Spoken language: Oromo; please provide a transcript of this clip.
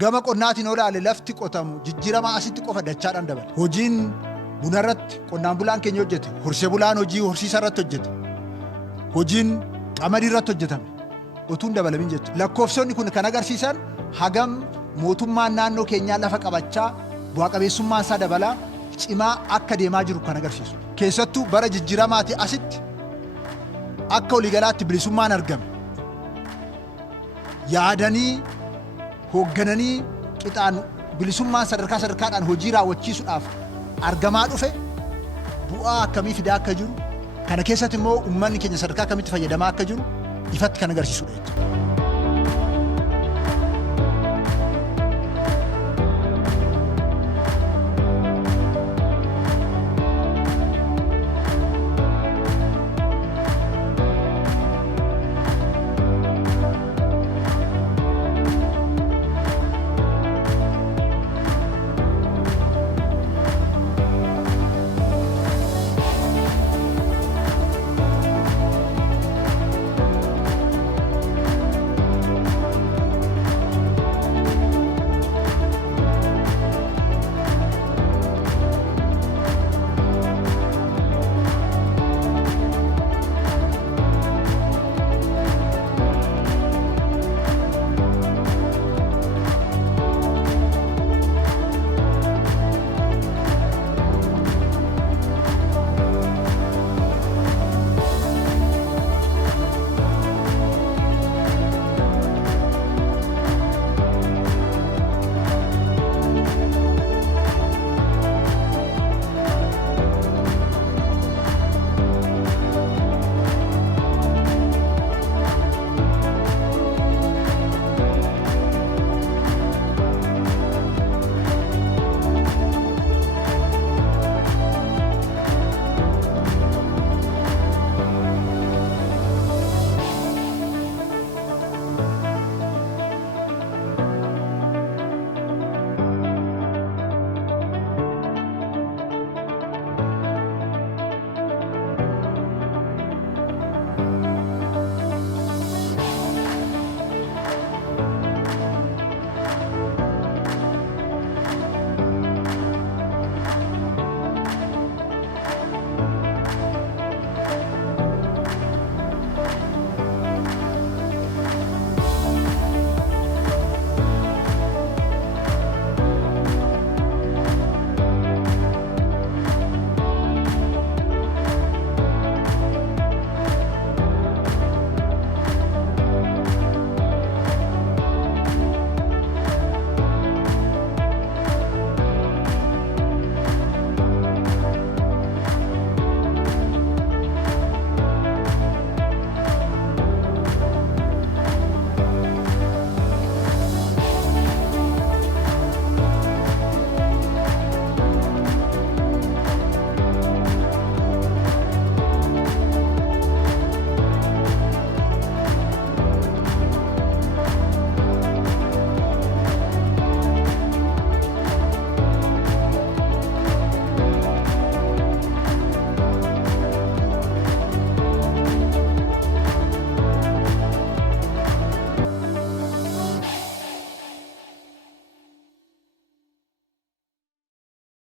Gama qonnaatiin olaale lafti qotamu jijjiirama asitti qofa dachaadhaan dabala. Hojiin buna irratti qonnaan bulaan keenya hojjete, horsee bulaan hojii horsiisa irratti hojjete, hojiin qamadii irratti hojjetame utuu hin dabalamin jechuudha. Lakkoofsonni kun kan agarsiisan hagam mootummaan naannoo keenyaa lafa qabachaa bu'aa qabeessummaan isaa dabalaa cimaa akka deemaa jiru kan agarsiisu. Keessattuu bara jijjiiramaatii asitti akka waliigalaatti bilisummaan argame. Yaadanii hooggananii qixaan bilisummaan sadarkaadhaan hojii raawwachiisuudhaaf argamaa dhufe bu'aa akkamii fidaa akka jiru, kana keessatti immoo uummanni keenya sadarkaa akkamitti fayyadamaa akka jiru ifatti kan agarsiisudha.